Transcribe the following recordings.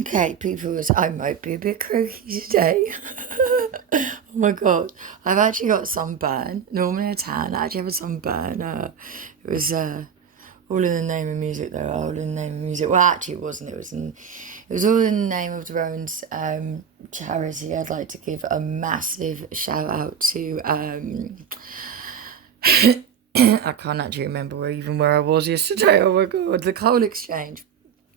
Okay, people, I might be a bit croaky today. Oh my god, I've actually got sunburn. Normally a tan, I actually have a sunburn. It was all in the name of music, though. All in the name of music. Well, actually, it wasn't. It was all in the name of the Rowan's charity. I'd like to give a massive shout out to. I can't actually remember where I was yesterday. Oh my god, the coal exchange.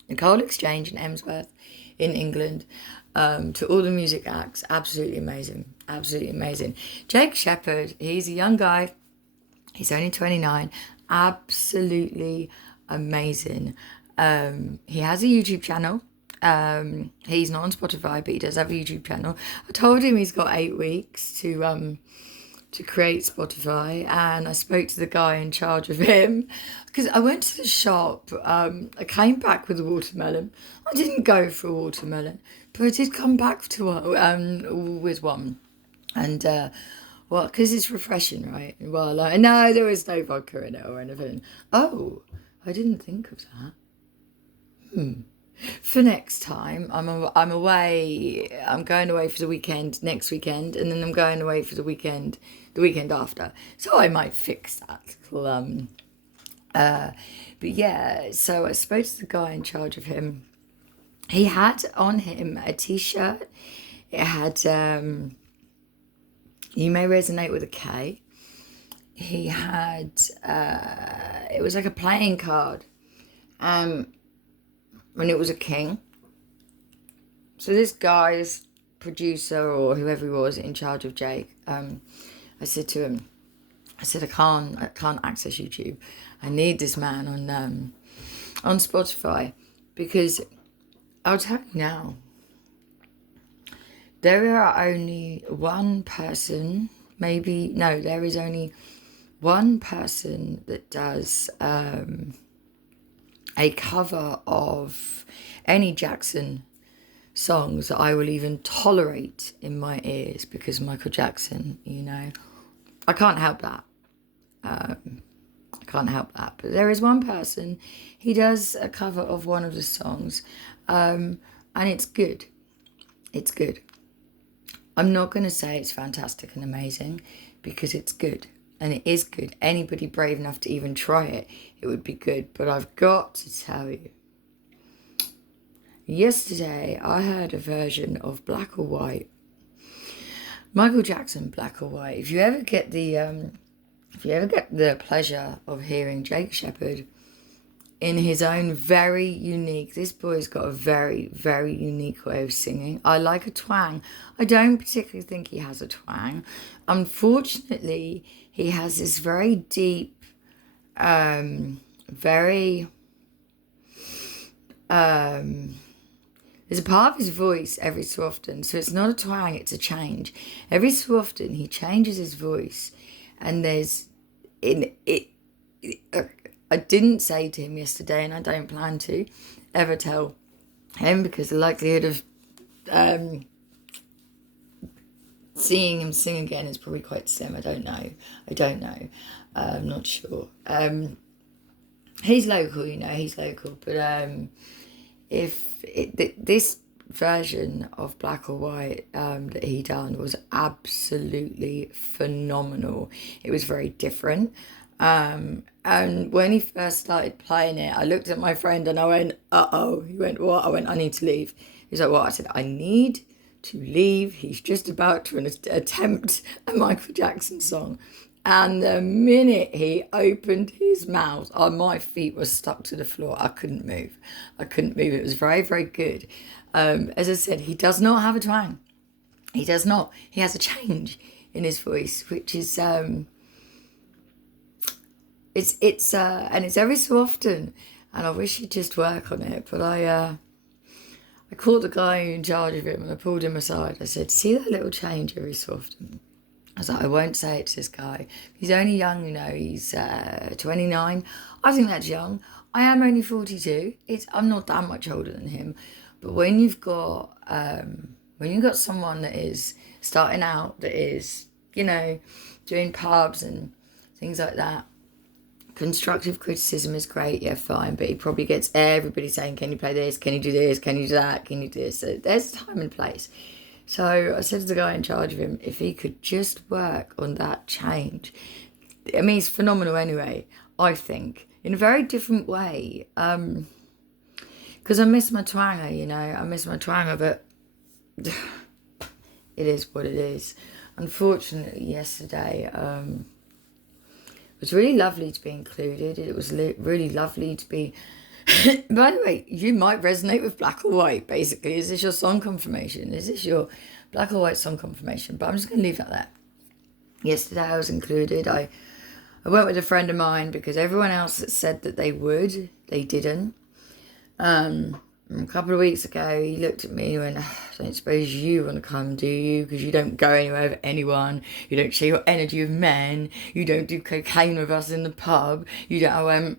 The Coal Exchange in Emsworth in England, to all the music acts. Absolutely amazing. Absolutely amazing. Jake Shepherd, he's a young guy. He's only 29. Absolutely amazing. He has a YouTube channel. He's not on Spotify, but he does have a YouTube channel. I told him he's got 8 weeks to create Spotify, and I spoke to the guy in charge of him because I went to the shop. I came back with a watermelon. I didn't go for a watermelon, but I did come back with one, and well, because it's refreshing, right? Well, no, there was no vodka in it or anything. Oh, I didn't think of that. For next time, I'm away. I'm going away for the weekend next weekend, and then I'm going away for the weekend after. So I might fix that. But yeah, so I spoke to the guy in charge of him. He had on him a T-shirt. It had "You May Resonate with a K." He had it was like a playing card. When it was a king. So this guy's producer or whoever he was in charge of Jake, I said to him, I said, I can't access YouTube. I need this man on Spotify, because I'll tell you now, there are only one person, maybe no, there is only one person that does a cover of any Jackson songs that I will even tolerate in my ears, because Michael Jackson, I can't help that. I can't help that. But there is one person, he does a cover of one of the songs, and it's good. It's good. I'm not going to say it's fantastic and amazing, because it's good. And it is good. Anybody brave enough to even try it, it would be good. But I've got to tell you, yesterday I heard a version of Black or White. Michael Jackson, Black or White. If you ever get the pleasure of hearing Jake Shepherd in his own very unique, this boy's got a very, very unique way of singing. I like a twang. I don't particularly think he has a twang. Unfortunately, he has this very deep, very, there's a part of his voice every so often, so it's not a twang, it's a change. Every so often he changes his voice, and I didn't say to him yesterday, and I don't plan to ever tell him, because the likelihood of seeing him sing again is probably quite slim. I don't know. I'm not sure. He's local, he's local. But this version of Black or White that he done was absolutely phenomenal. It was very different. And when he first started playing it, I looked at my friend and I went, uh-oh. He went, what? I went, I need to leave. He's like, what? I said, I need to leave. He's just about to attempt a Michael Jackson song. And the minute he opened his mouth, my feet were stuck to the floor. I couldn't move. It was very, very good. As I said, he does not have a twang. He does not. He has a change in his voice, which is it's every so often, and I wish he'd just work on it. But I caught the guy in charge of him and I pulled him aside. I said, see that little change every so often? I was like, I won't say it to this guy. He's only young, he's 29. I think that's young. I am only 42. I'm not that much older than him. But when you've got someone that is starting out, that is, doing pubs and things like that, constructive criticism is great, yeah, fine, but he probably gets everybody saying, can you play this, can you do this, can you do that, can you do this? So there's time and place. So I said to the guy in charge of him, if he could just work on that change. I mean, he's phenomenal anyway, I think, in a very different way. Because I miss my twanger, you know, I miss my twanger, but it is what it is. Unfortunately, yesterday, it was really lovely to be included. It was really lovely to be... By the way, you might resonate with Black or White, basically. Is this your song confirmation? Is this your Black or White song confirmation? But I'm just going to leave that there. Yesterday I was included. I went with a friend of mine because everyone else that said that they would, they didn't. A couple of weeks ago, he looked at me and went, I don't suppose you want to come, do you? Because you don't go anywhere with anyone. You don't share your energy with men. You don't do cocaine with us in the pub. You don't... I went,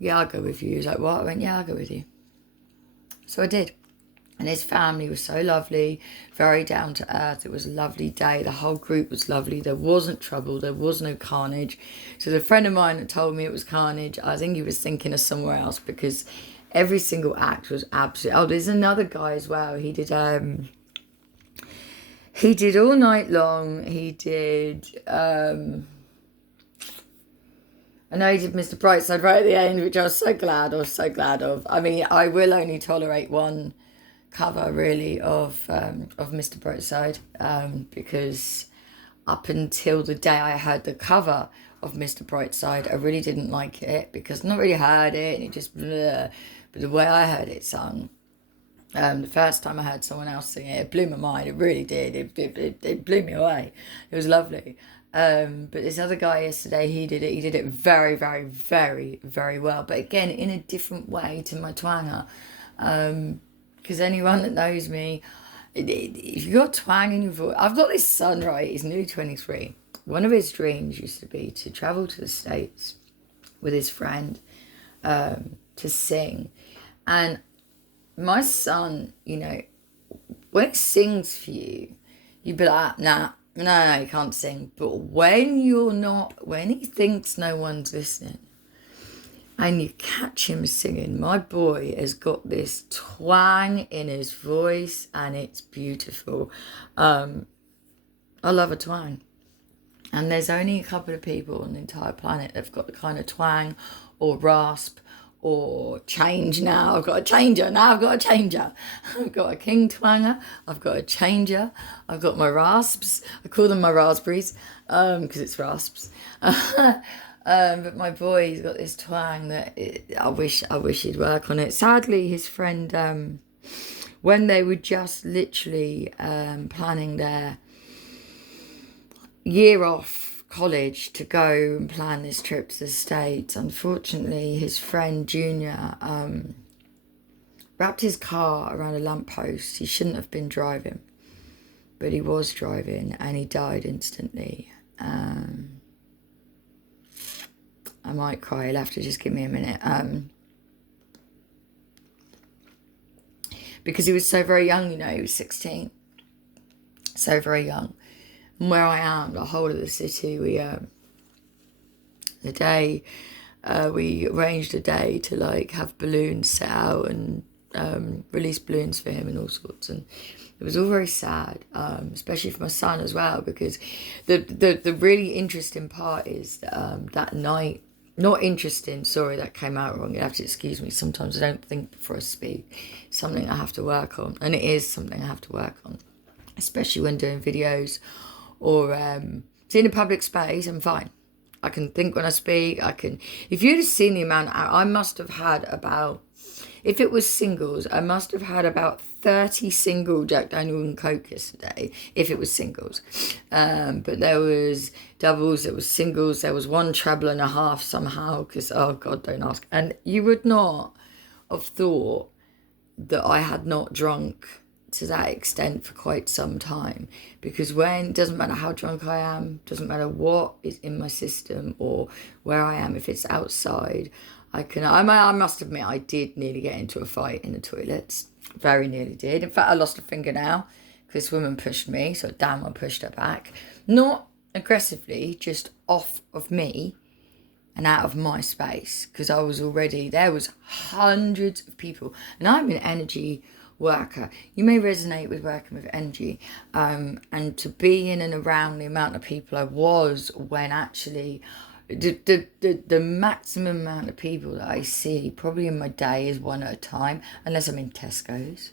yeah, I'll go with you. He was like, what? I went, yeah, I'll go with you. So I did. And his family was so lovely, very down to earth. It was a lovely day. The whole group was lovely. There wasn't trouble. There was no carnage. So the friend of mine that told me it was carnage, I think he was thinking of somewhere else, because every single act was absolute. Oh, there's another guy as well. He did all night long. He did, I know he did Mr. Brightside right at the end, which I was so glad of. I mean, I will only tolerate one cover, really, of Mr. Brightside, because up until the day I heard the cover of Mr. Brightside, I really didn't like it, because I not really heard it, and it just... Bleh. But the way I heard it sung, the first time I heard someone else sing it, it blew my mind. It really did. It blew me away. It was lovely. But this other guy yesterday, he did it. He did it very, very, very, very well. But again, in a different way to my twanger. Because anyone that knows me, if you've got twang in your voice... I've got this son, right? He's nearly 23. One of his dreams used to be to travel to the States with his friend to sing. And my son, you know, when he sings for you, you'd be like, no, you can't sing. But when he thinks no one's listening, and you catch him singing, my boy has got this twang in his voice, and it's beautiful. I love a twang. And there's only a couple of people on the entire planet that've got the kind of twang or rasp or change now. I've got a changer. Now I've got a changer. I've got a king twanger. I've got a changer. I've got my rasps. I call them my raspberries because it's rasps. But my boy, he's got this twang that I wish he'd work on it. Sadly, his friend, when they were just literally planning their year off college to go and plan this trip to the States, unfortunately his friend Junior wrapped his car around a lamppost. He shouldn't have been driving, but he was driving, and he died instantly. I might cry. You'll have to just give me a minute, because he was so very young, you know. He was 16, so very young. And where I am, the whole of the city, we arranged a day to like have balloons set out and release balloons for him and all sorts, and it was all very sad, especially for my son as well, because the really interesting part is that that night, not interesting, sorry, that came out wrong, you have to excuse me, sometimes I don't think before I speak. Something I have to work on, and it is something I have to work on, especially when doing videos or in a public space. I'm fine. I can think when I speak. If you'd have seen the amount, I must have had about, if it was singles, I must have had about 30 single Jack Daniel and Coke yesterday, if it was singles. But there was doubles, there was singles, there was one treble and a half somehow, because, oh God, don't ask. And you would not have thought that I had not drunk to that extent for quite some time, because when, it doesn't matter how drunk I am, doesn't matter what is in my system or where I am, if it's outside, I must admit, I did nearly get into a fight in the toilets, very nearly did. In fact, I lost a fingernail because this woman pushed me, so damn, I pushed her back, not aggressively, just off of me, and out of my space, because there was hundreds of people, and I'm an energy worker. You may resonate with working with energy, and to be in and around the amount of people I was, when actually the maximum amount of people that I see probably in my day is one at a time, unless I'm in Tesco's.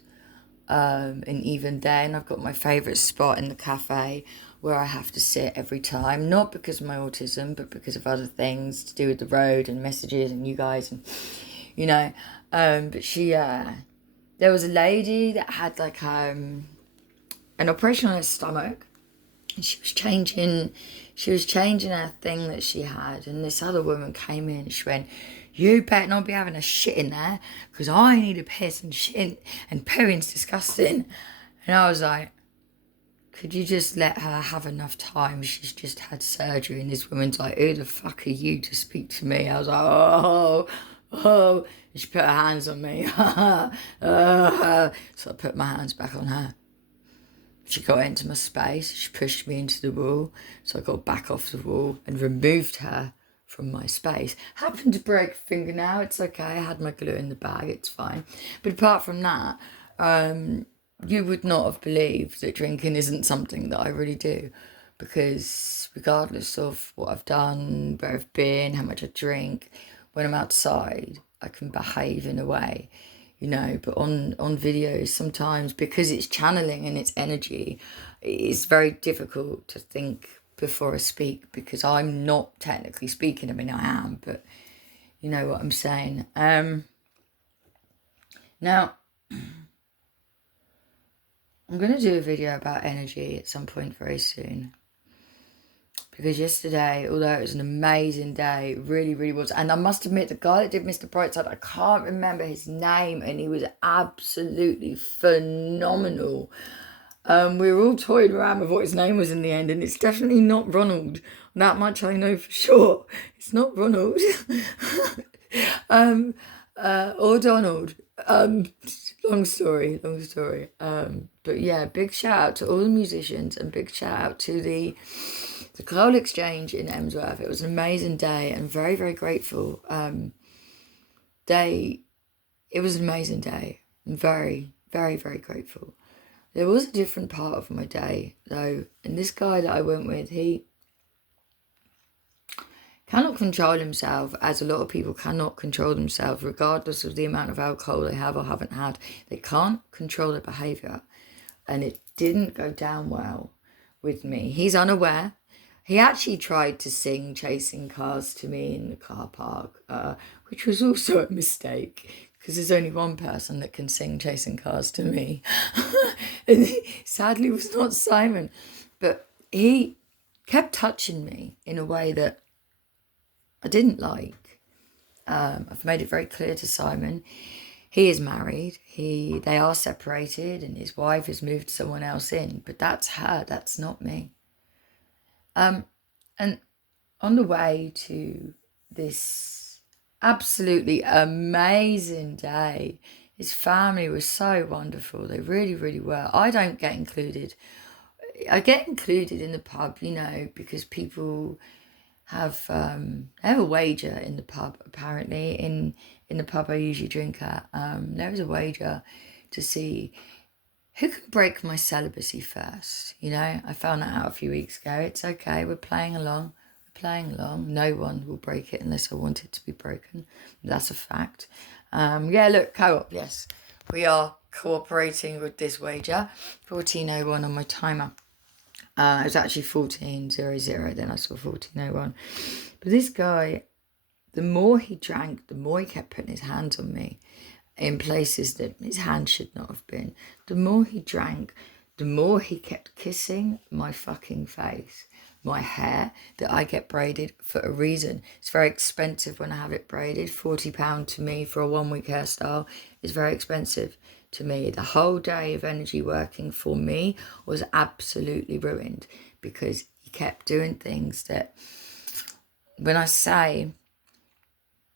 And even then, I've got my favourite spot in the cafe where I have to sit every time, not because of my autism, but because of other things to do with the road and messages and you guys, and but there was a lady that had like an operation on her stomach, and she was changing her thing that she had, and this other woman came in and she went, "You better not be having a shit in there, because I need a piss, and shit and pooing's disgusting." And I was like, could you just let her have enough time? She's just had surgery. And this woman's like, who the fuck are you to speak to me? I was like, oh. And she put her hands on me. So I put my hands back on her. She got into my space. She pushed me into the wall. So I got back off the wall and removed her from my space. Happened to break a fingernail. It's okay. I had my glue in the bag. It's fine. But apart from that, you would not have believed that drinking isn't something that I really do, because regardless of what I've done, where I've been, how much I drink, when I'm outside, I can behave in a way, but on videos sometimes, because it's channeling and it's energy, it's very difficult to think before I speak, because I'm not technically speaking. I mean, I am, but you know what I'm saying. Now, I'm going to do a video about energy at some point very soon, because yesterday, although it was an amazing day, it really, really was. And I must admit, the guy that did Mr. Brightside, I can't remember his name, and he was absolutely phenomenal. We were all toying around with what his name was in the end, and it's definitely not Ronald. That much I know for sure. It's not Ronald. Or Donald. Long story. But yeah, big shout out to all the musicians, and big shout out to the Coal Exchange in Emsworth. It was an amazing day, and very, very grateful. It was an amazing day. I'm very, very, very grateful. There was a different part of my day though, and this guy that I went with, he cannot control himself, as a lot of people cannot control themselves, regardless of the amount of alcohol they have or haven't had. They can't control their behaviour, and it didn't go down well with me. He's unaware. He actually tried to sing Chasing Cars to me in the car park, which was also a mistake, because there's only one person that can sing Chasing Cars to me. And sadly it was not Simon, but he kept touching me in a way that I didn't like. I've made it very clear to Simon. He is married. They are separated, and his wife has moved someone else in. But that's her. That's not me. And on the way to this absolutely amazing day, his family was so wonderful. They really, really were. I don't get included. I get included in the pub, because people have a wager in the pub, apparently. In the pub I usually drink at, there is a wager to see who can break my celibacy first. I found that out a few weeks ago. It's okay, we're playing along. No one will break it unless I want it to be broken. That's a fact. Look, co-op, yes. We are cooperating with this wager. 14:01 on my timer. It was actually 14:00, then I saw 14:01. But this guy, the more he drank, the more he kept putting his hands on me in places that his hand should not have been. The more he drank, the more he kept kissing my fucking face. My hair that I get braided for a reason. It's very expensive when I have it braided. £40 to me for a 1 week hairstyle is very expensive to me. The whole day of energy working for me was absolutely ruined, because he kept doing things that, when I say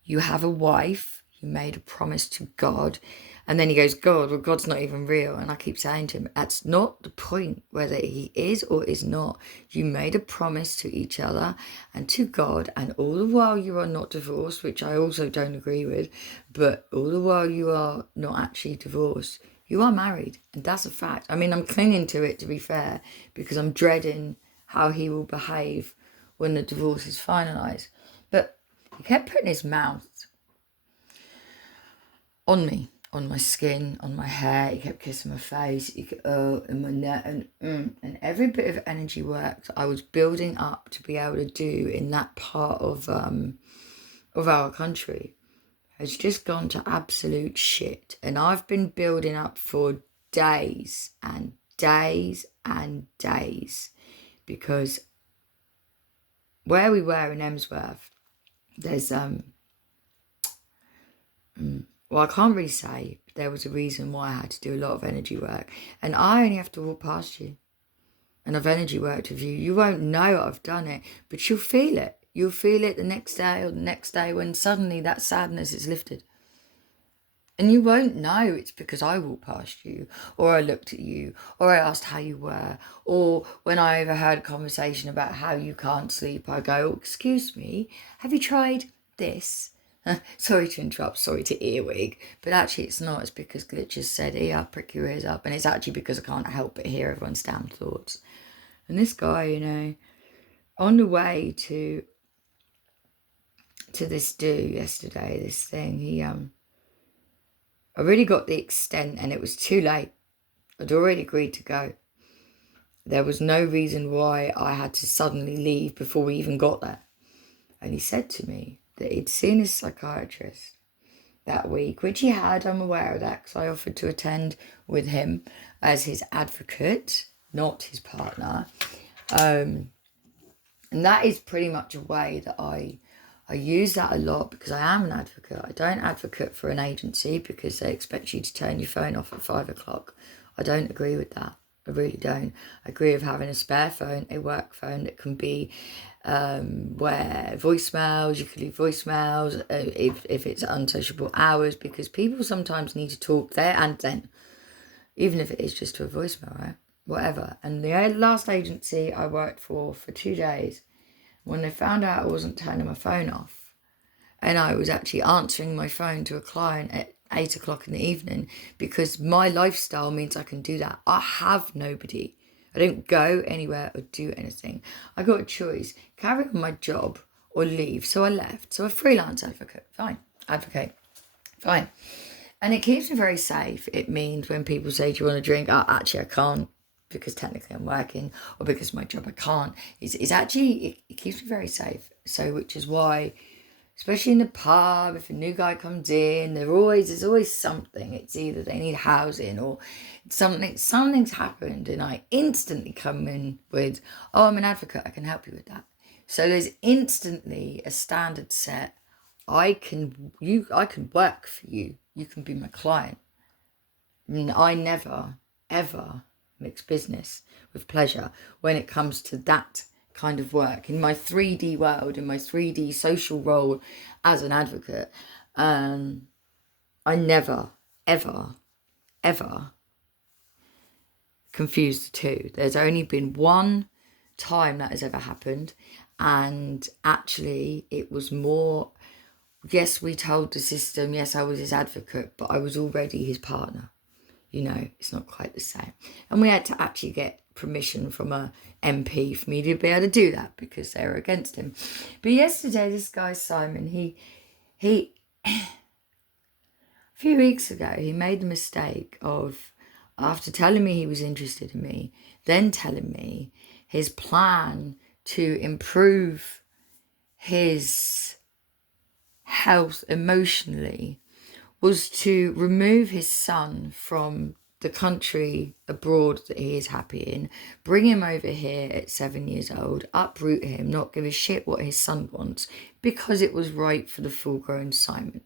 you have a wife, you made a promise to God, And then he goes, God, well, God's not even real. And I keep saying to him, that's not the point, whether he is or is not. You made a promise to each other and to God, and all the while you are not divorced, which I also don't agree with, but all the while you are not actually divorced, you are married. And that's a fact. I mean, I'm clinging to it, to be fair, because I'm dreading how he will behave when the divorce is finalised. But he kept putting his mouth on me, on my skin, on my hair. He kept kissing my face, and my neck, and every bit of energy work that I was building up to be able to do in that part of our country has just gone to absolute shit. And I've been building up for days and days and days, because where we were in Emsworth, there's well, I can't really say, but there was a reason why I had to do a lot of energy work. And I only have to walk past you. And I've energy worked with you. You won't know I've done it, but you'll feel it. You'll feel it the next day or the next day when suddenly that sadness is lifted. And you won't know it's because I walked past you, or I looked at you, or I asked how you were, or when I overheard a conversation about how you can't sleep, I go, oh, excuse me, have you tried this? Sorry to interrupt, sorry to earwig, but actually it's not. It's because Glitches said, I'll prick your ears up, and it's actually because I can't help but hear everyone's damn thoughts. And this guy, on the way to this do yesterday, this thing, he I really got the extent, and it was too late. I'd already agreed to go. There was no reason why I had to suddenly leave before we even got there. And he said to me that he'd seen his psychiatrist that week, which he had. I'm aware of that because I offered to attend with him as his advocate, not his partner. And that is pretty much a way that I use that a lot, because I am an advocate. I don't advocate for an agency because they expect you to turn your phone off at 5 o'clock. I don't agree with that. I really don't. I agree with having a spare phone, a work phone that can be where voicemails, you can leave voicemails if it's unsociable hours, because people sometimes need to talk there and then, even if it is just to a voicemail, right? Whatever. And the last agency I worked for 2 days, when they found out I wasn't turning my phone off, and I was actually answering my phone to a client at 8 o'clock in the evening, because my lifestyle means I can do that. I have nobody. I don't go anywhere or do anything. I got a choice, carry on my job or leave. So I left. So a freelance advocate, fine. Advocate, fine. And it keeps me very safe. It means when people say, do you want a drink? Actually, I can't, because technically I'm working, or because my job I can't. It's actually, it keeps me very safe. So, which is why, especially in the pub, if a new guy comes in, there's always something. It's either they need housing or something's happened, and I instantly come in with, oh, I'm an advocate, I can help you with that. So there's instantly a standard set. I can work for you. You can be my client. I mean, I never, ever mix business with pleasure when it comes to that kind of work. In my 3D world, in my 3D social role as an advocate, I never, ever, ever confuse the two. There's only been one time that has ever happened, and actually it was more, yes, we told the system, yes, I was his advocate, but I was already his partner. It's not quite the same. And we had to actually get permission from a MP for me to be able to do that, because they were against him. But yesterday, this guy, Simon, he a few weeks ago, he made the mistake of, after telling me he was interested in me, then telling me his plan to improve his health emotionally was to remove his son from the country abroad that he is happy in, bring him over here at 7 years old, uproot him, not give a shit what his son wants, because it was right for the full-grown Simon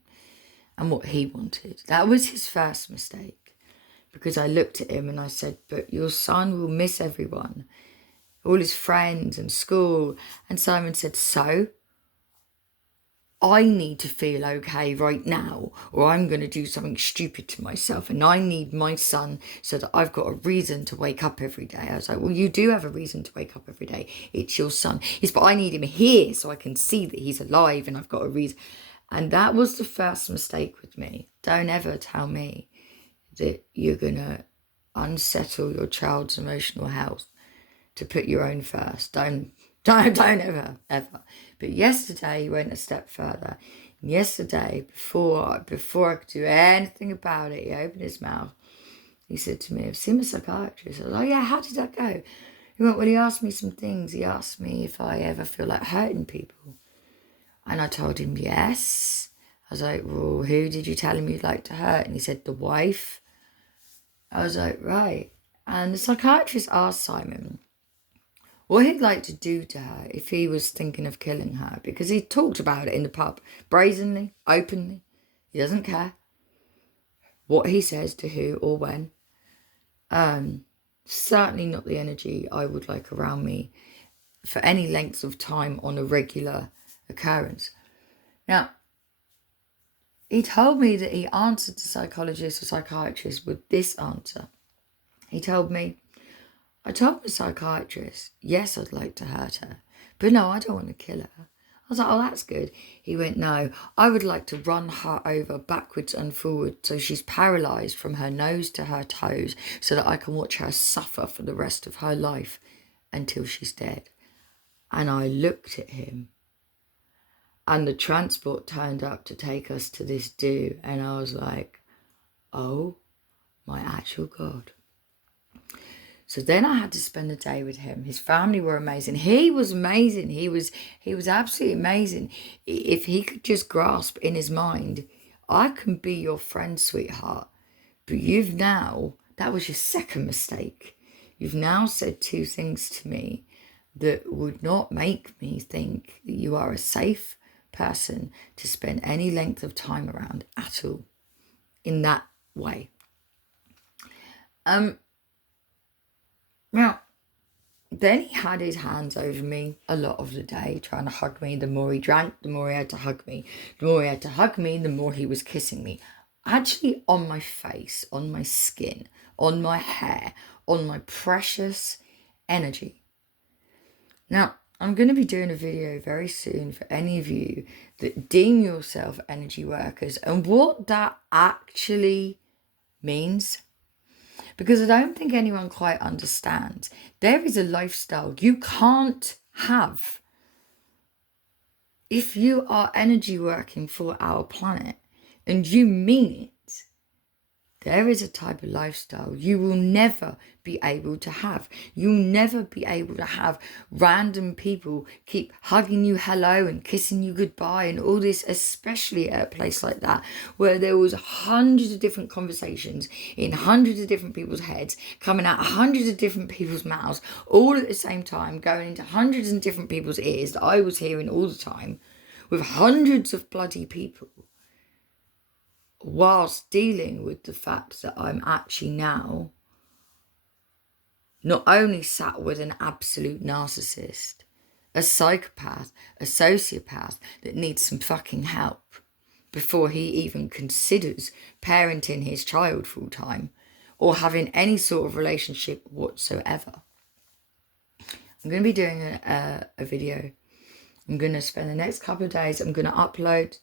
and what he wanted. That was his first mistake, because I looked at him and I said, but your son will miss everyone, all his friends and school. And Simon said, so? I need to feel okay right now, or I'm going to do something stupid to myself, and I need my son so that I've got a reason to wake up every day. I was like, well, you do have a reason to wake up every day. It's your son. Yes, but I need him here so I can see that he's alive and I've got a reason. And that was the first mistake with me. Don't ever tell me that you're going to unsettle your child's emotional health to put your own first. Don't ever. But yesterday he went a step further. And yesterday, before I could do anything about it, he opened his mouth. He said to me, I've seen a psychiatrist. I was like, oh yeah, how did that go? He went, well, he asked me some things. He asked me if I ever feel like hurting people. And I told him yes. I was like, well, who did you tell him you'd like to hurt? And he said, the wife. I was like, right. And the psychiatrist asked Simon what he'd like to do to her if he was thinking of killing her, because he talked about it in the pub, brazenly, openly. He doesn't care what he says to who or when. Certainly not the energy I would like around me for any length of time on a regular occurrence. Now, he told me that he answered the psychologist or psychiatrist with this answer. He told me, I told the psychiatrist, yes, I'd like to hurt her, but no, I don't want to kill her. I was like, oh, that's good. He went, no, I would like to run her over backwards and forward so she's paralysed from her nose to her toes so that I can watch her suffer for the rest of her life until she's dead. And I looked at him, and the transport turned up to take us to this do, and I was like, oh my actual God. So then I had to spend the day with him. His family were amazing. He was amazing. He was absolutely amazing. If he could just grasp in his mind, I can be your friend, sweetheart. But that was your second mistake. You've now said two things to me that would not make me think that you are a safe person to spend any length of time around at all in that way. Now, then he had his hands over me a lot of the day, trying to hug me. The more he drank, the more he had to hug me. The more he had to hug me, the more he was kissing me. Actually on my face, on my skin, on my hair, on my precious energy. Now, I'm going to be doing a video very soon for any of you that deem yourself energy workers and what that actually means. Because I don't think anyone quite understands. There is a lifestyle you can't have if you are energy working for our planet and you mean it. There is a type of lifestyle you will never be able to have. You'll never be able to have random people keep hugging you hello and kissing you goodbye and all this, especially at a place like that, where there was hundreds of different conversations in hundreds of different people's heads, coming out hundreds of different people's mouths, all at the same time, going into hundreds of different people's ears that I was hearing all the time, with hundreds of bloody people, whilst dealing with the fact that I'm actually now not only sat with an absolute narcissist, a psychopath, a sociopath that needs some fucking help before he even considers parenting his child full time or having any sort of relationship whatsoever. I'm going to be doing a video. I'm going to spend the next couple of days, I'm going to upload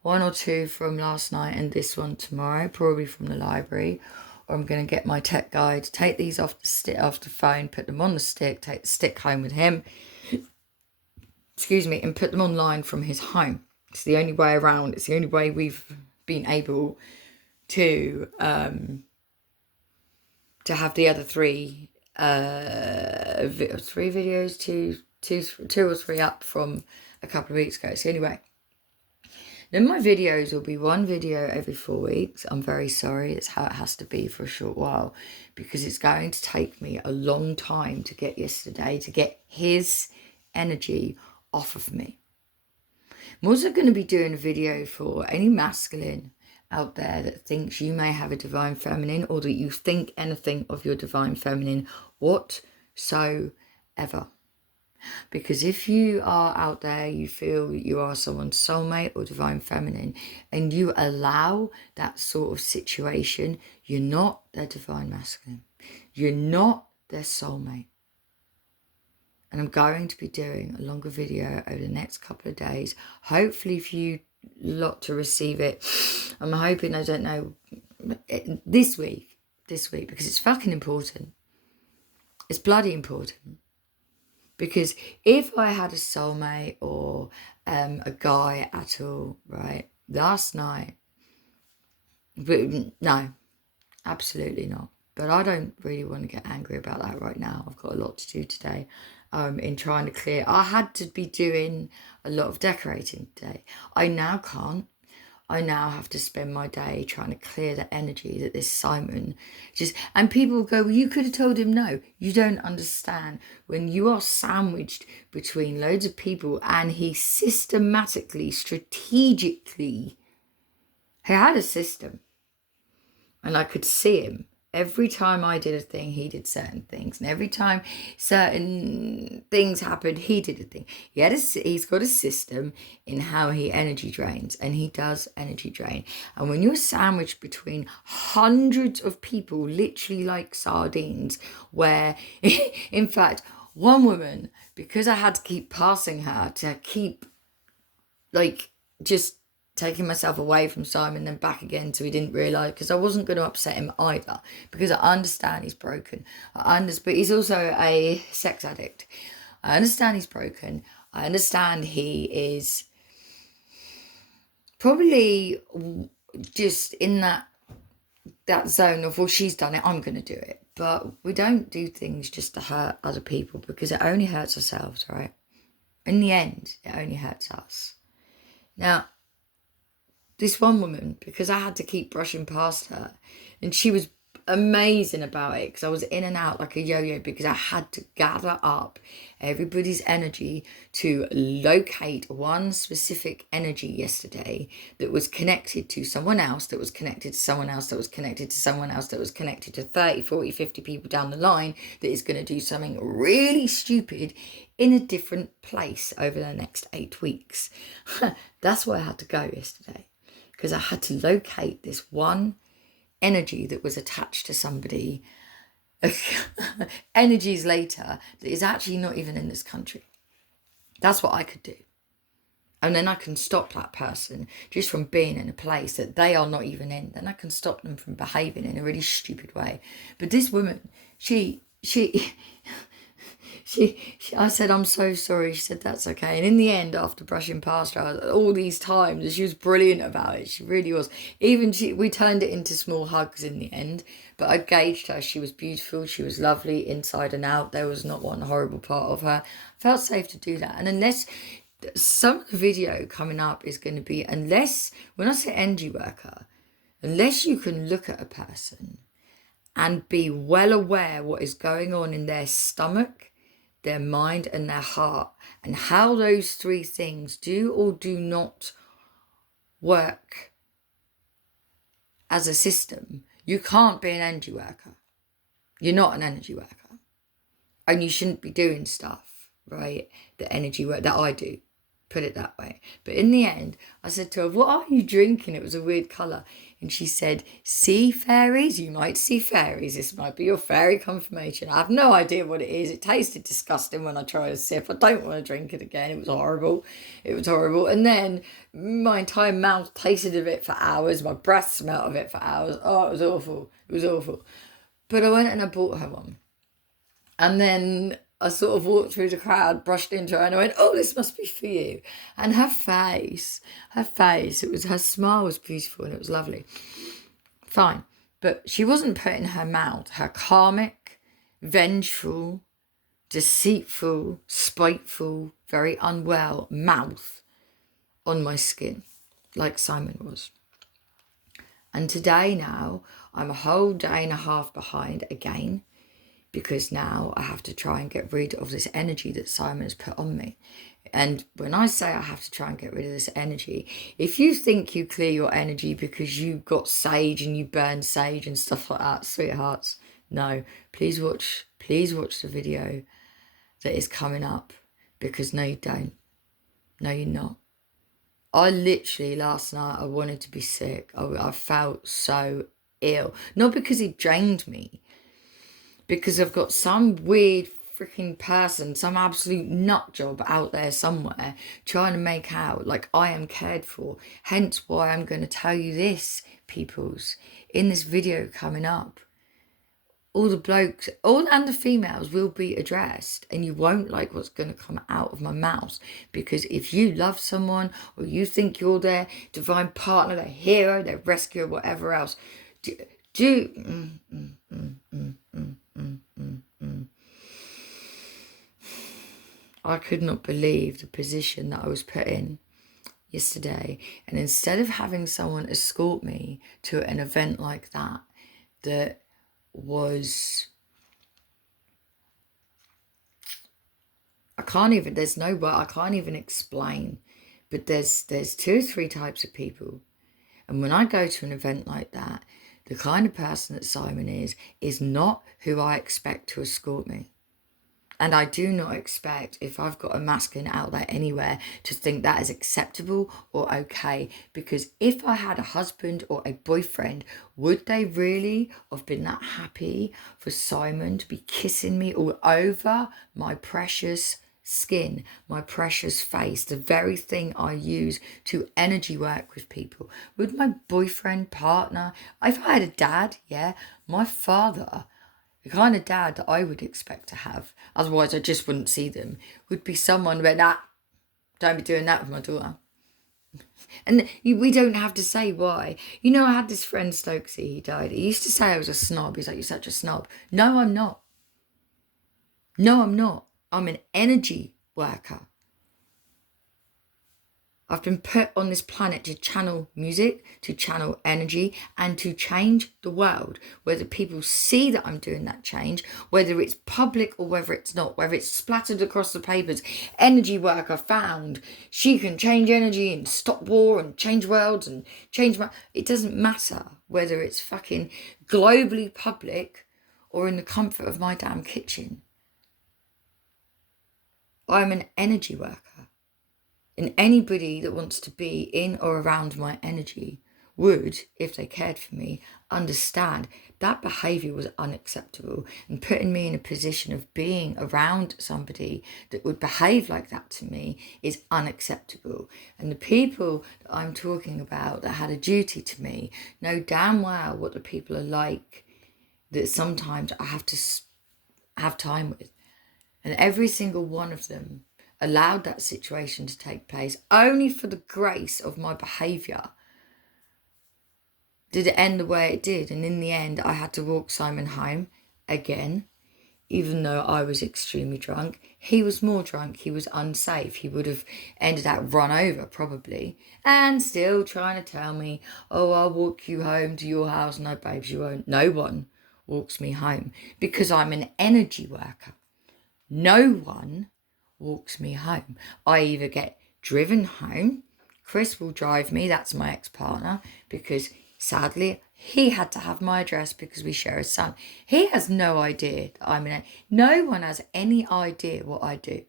one or two from last night and this one tomorrow, probably from the library. Or I'm going to get my tech guy to take these off the phone, put them on the stick, take the stick home with him, and put them online from his home. It's the only way around. It's the only way we've been able to have the other three videos, two or three up from a couple of weeks ago. So anyway. Then my videos will be one video every 4 weeks. I'm very sorry. It's how it has to be for a short while because it's going to take me a long time to get his energy off of me. I'm also going to be doing a video for any masculine out there that thinks you may have a divine feminine or that you think anything of your divine feminine whatsoever. Because if you are out there, you feel that you are someone's soulmate or divine feminine, and you allow that sort of situation, you're not their divine masculine. You're not their soulmate. And I'm going to be doing a longer video over the next couple of days. Hopefully for you lot to receive it. I'm hoping, I don't know, this week, because it's fucking important. It's bloody important. Because if I had a soulmate or a guy at all, right, last night, but no, absolutely not. But I don't really want to get angry about that right now. I've got a lot to do today in trying to clear. I had to be doing a lot of decorating today. I now can't. I now have to spend my day trying to clear the energy that this Simon just... And people go, well, you could have told him no. You don't understand. When you are sandwiched between loads of people and he systematically, strategically... He had a system. And I could see him. Every time I did a thing, he did certain things. And every time certain things happened, he did a thing. He's got a system in how he energy drains. And he does energy drain. And when you're sandwiched between hundreds of people, literally like sardines, where, in fact, one woman, because I had to keep passing her to keep, like, just taking myself away from Simon, then back again, so he didn't realise, because I wasn't going to upset him either, because I understand he's broken. But he's also a sex addict. I understand he's broken. I understand he is probably just in that zone of, well, she's done it, I'm going to do it. But we don't do things just to hurt other people, because it only hurts ourselves, right? In the end, it only hurts us. Now, this one woman, because I had to keep brushing past her, and she was amazing about it, because I was in and out like a yo-yo, because I had to gather up everybody's energy to locate one specific energy yesterday that was connected to someone else, that was connected to someone else, that was connected to someone else, that was connected to 30, 40, 50 people down the line, that is going to do something really stupid in a different place over the next 8 weeks. That's why I had to go yesterday. Because I had to locate this one energy that was attached to somebody energies later that is actually not even in this country. That's what I could do. And then I can stop that person just from being in a place that they are not even in. Then I can stop them from behaving in a really stupid way. But this woman, she I said, I'm so sorry. She said, that's okay. And in the end, after brushing past her all these times, and she was brilliant about it. She really was. We turned it into small hugs in the end. But I gauged her. She was beautiful. She was lovely inside and out. There was not one horrible part of her. I felt safe to do that. And unless... some of the video coming up is going to be, when I say energy worker, unless you can look at a person and be well aware what is going on in their stomach, their mind and their heart, and how those three things do or do not work as a system, you can't be an energy worker. You're not an energy worker. And you shouldn't be doing stuff, right, the energy work that I do. Put it that way. But in the end, I said to her, what are you drinking? It was a weird colour. And she said, sea fairies? You might see fairies. This might be your fairy confirmation. I have no idea what it is. It tasted disgusting when I tried a sip. I don't want to drink it again. It was horrible. And then my entire mouth tasted of it for hours. My breath smelled of it for hours. Oh, it was awful. But I went and I bought her one. And then I sort of walked through the crowd, brushed into her, and I went, oh, this must be for you. And her face, her smile was beautiful and it was lovely. Fine. But she wasn't putting her mouth, her karmic, vengeful, deceitful, spiteful, very unwell mouth on my skin, like Simon was. And today now, I'm a whole day and a half behind again, because now I have to try and get rid of this energy that Simon has put on me. And when I say I have to try and get rid of this energy, if you think you clear your energy because you got sage and you burn sage and stuff like that, sweethearts, no. Please watch the video that is coming up Because no, you don't. No, you're not. I literally, last night, I wanted to be sick. I felt so ill. Not because he drained me, because I've got some weird freaking person, some absolute nut job out there somewhere trying to make out like I am cared for. Hence why I'm going to tell you this, peoples, in this video coming up. All the blokes, all and the females will be addressed, and you won't like what's going to come out of my mouth. Because if you love someone, or you think you're their divine partner, their hero, their rescuer, whatever else, I could not believe the position that I was put in yesterday. And instead of having someone escort me to an event like that, that was, I can't even explain, but there's 2 or 3 types of people. And when I go to an event like that, the kind of person that Simon is not who I expect to escort me. And I do not expect, if I've got a masculine out there anywhere, to think that is acceptable or okay. Because if I had a husband or a boyfriend, would they really have been that happy for Simon to be kissing me all over my precious skin, my precious face, the very thing I use to energy work with people? Would my boyfriend, partner, if I had a dad, my father, the kind of dad that I would expect to have, otherwise I just wouldn't see them, would be someone where, don't be doing that with my daughter. And we don't have to say why. You know, I had this friend, Stokesy, he died. He used to say I was a snob. He's like, you're such a snob. No, I'm not. No, I'm not. I'm an energy worker. I've been put on this planet to channel music, to channel energy, and to change the world. Whether people see that I'm doing that change, whether it's public or whether it's not, whether it's splattered across the papers. Energy worker found. She can change energy and stop war and change worlds and change it doesn't matter whether it's fucking globally public or in the comfort of my damn kitchen. I'm an energy worker. And anybody that wants to be in or around my energy would, if they cared for me, understand that behaviour was unacceptable. And putting me in a position of being around somebody that would behave like that to me is unacceptable. And the people that I'm talking about that had a duty to me know damn well what the people are like that sometimes I have to have time with. And every single one of them allowed that situation to take place. Only for the grace of my behaviour did it end the way it did. And in the end, I had to walk Simon home again, even though I was extremely drunk. He was more drunk. He was unsafe. He would have ended up run over probably. And still trying to tell me, oh, I'll walk you home to your house. No, babes, you won't. No one walks me home because I'm an energy worker. No one walks me home. I either get driven home. Chris will drive me. That's my ex-partner, because sadly he had to have my address because we share a son. He has no idea that no one has any idea what I do.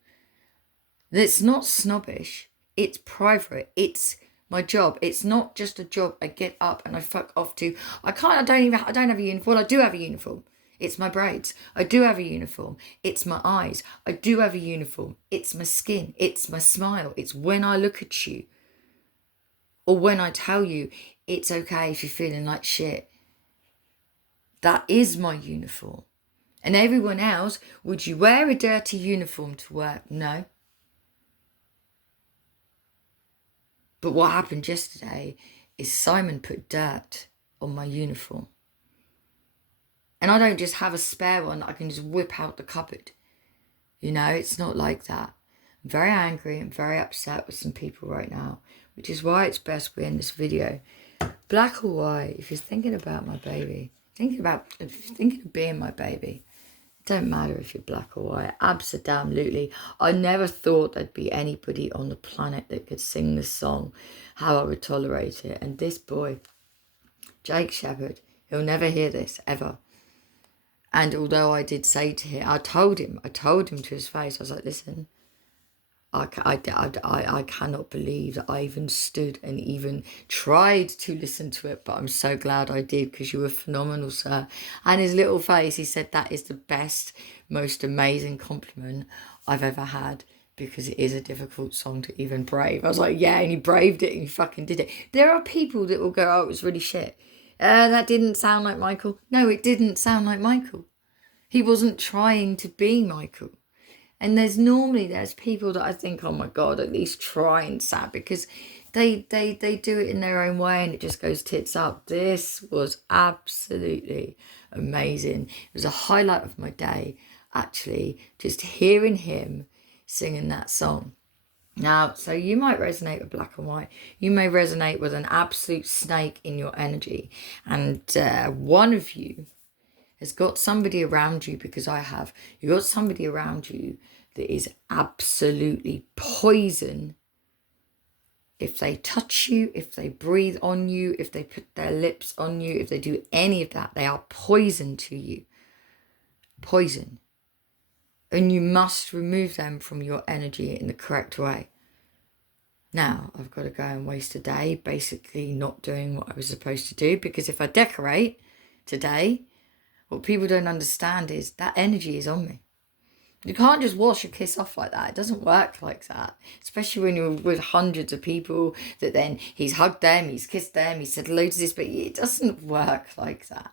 It's not snobbish. It's private. It's my job. It's not just a job I get up and I fuck off to. I don't have a uniform. Well, I do have a uniform. It's my braids. I do have a uniform. It's my eyes. I do have a uniform. It's my skin. It's my smile. It's when I look at you. Or when I tell you it's okay if you're feeling like shit. That is my uniform. And everyone else, would you wear a dirty uniform to work? No. But what happened yesterday is Simon put dirt on my uniform. And I don't just have a spare one that I can just whip out the cupboard. You know, it's not like that. I'm very angry and very upset with some people right now, which is why it's best we end this video. Black or white, if you're thinking about my baby, thinking of being my baby, it don't matter if you're black or white. Absolutely. I never thought there'd be anybody on the planet that could sing this song, how I would tolerate it. And this boy, Jake Shepherd, he'll never hear this, ever. And although I did say to him, I told him to his face, I was like, listen, I cannot believe that I even stood and even tried to listen to it, but I'm so glad I did, because you were phenomenal, sir. And his little face, he said that is the best, most amazing compliment I've ever had, because it is a difficult song to even brave. I was like, yeah, and he braved it and he fucking did it. There are people that will go, oh, it was really shit. That didn't sound like Michael. No, it didn't sound like Michael. He wasn't trying to be Michael. And there's people that I think, oh my God, at least try and sound, because they do it in their own way and it just goes tits up. This was absolutely amazing. It was a highlight of my day, actually, just hearing him singing that song. Now, so you might resonate with black and white. You may resonate with an absolute snake in your energy. And one of you has got somebody around you, because I have. You've got somebody around you that is absolutely poison. If they touch you, if they breathe on you, if they put their lips on you, if they do any of that, they are poison to you. Poison. And you must remove them from your energy in the correct way. Now, I've got to go and waste a day basically not doing what I was supposed to do, because if I decorate today, what people don't understand is that energy is on me. You can't just wash a kiss off like that. It doesn't work like that. Especially when you're with hundreds of people that then he's hugged them, he's kissed them, he said loads of this, but it doesn't work like that.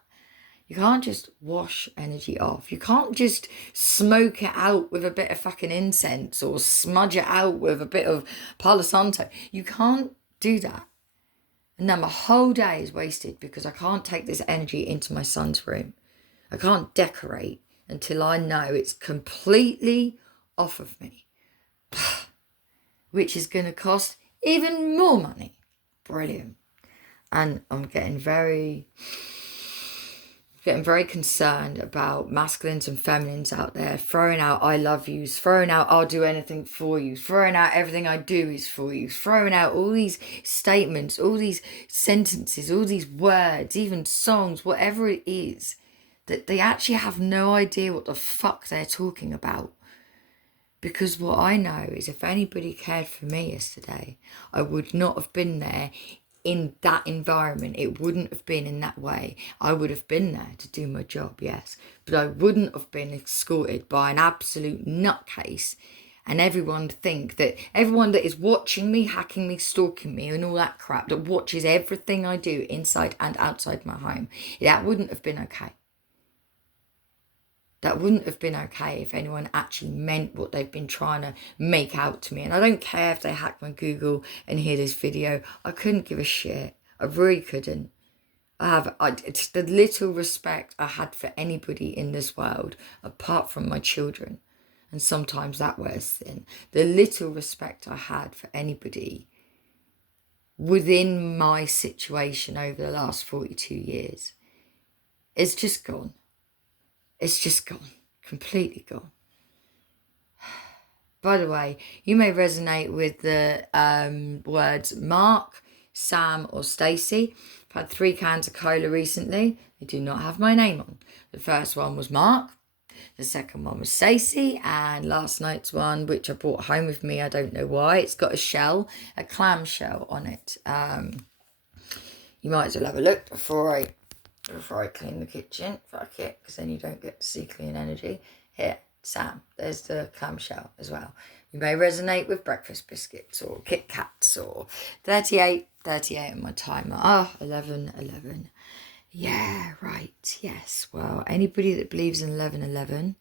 You can't just wash energy off. You can't just smoke it out with a bit of fucking incense or smudge it out with a bit of Palo Santo. You can't do that. And now my whole day is wasted because I can't take this energy into my son's room. I can't decorate until I know it's completely off of me, which is going to cost even more money. Brilliant. And I'm getting very concerned about masculines and feminines out there throwing out I love yous, throwing out I'll do anything for you, throwing out everything I do is for you, throwing out all these statements, all these sentences, all these words, even songs, whatever it is, that they actually have no idea what the fuck they're talking about. Because what I know is if anybody cared for me yesterday, I would not have been there in that environment. It wouldn't have been in that way. I would have been there to do my job, yes. But I wouldn't have been escorted by an absolute nutcase and everyone that is watching me, hacking me, stalking me and all that crap, that watches everything I do inside and outside my home. That wouldn't have been okay. That wouldn't have been okay if anyone actually meant what they've been trying to make out to me. And I don't care if they hack my Google and hear this video. I couldn't give a shit. I really couldn't. It's the little respect I had for anybody in this world, apart from my children. And sometimes that wears thin. The little respect I had for anybody within my situation over the last 42 years is just gone. It's just gone. Completely gone. By the way, you may resonate with the words Mark, Sam or Stacey. I've had 3 cans of cola recently. They do not have my name on. The first one was Mark. The second one was Stacey. And last night's one, which I brought home with me, I don't know why. It's got a clam shell on it. You might as well have a look before I clean the kitchen. Fuck it, because then you don't get to see clean energy. Here, Sam, there's the clamshell as well. You may resonate with breakfast biscuits or Kit Kats or 38 on my timer. 11. Yeah, right, yes. Well, anybody that believes in 11,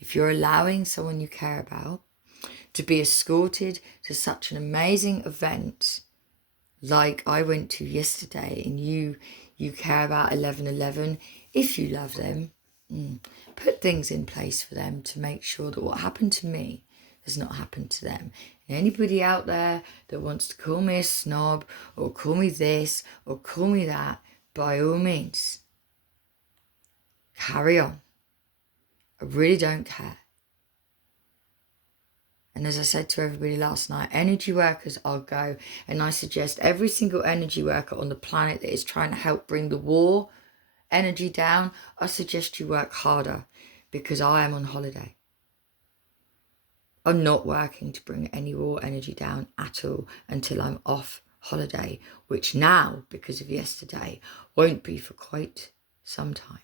if you're allowing someone you care about to be escorted to such an amazing event like I went to yesterday, and you care about 11, if you love them, put things in place for them to make sure that what happened to me has not happened to them. And anybody out there that wants to call me a snob or call me this or call me that, by all means, carry on. I really don't care. And as I said to everybody last night, energy workers, I'll go. And I suggest every single energy worker on the planet that is trying to help bring the war energy down, I suggest you work harder, because I am on holiday. I'm not working to bring any raw energy down at all until I'm off holiday, which now, because of yesterday, won't be for quite some time.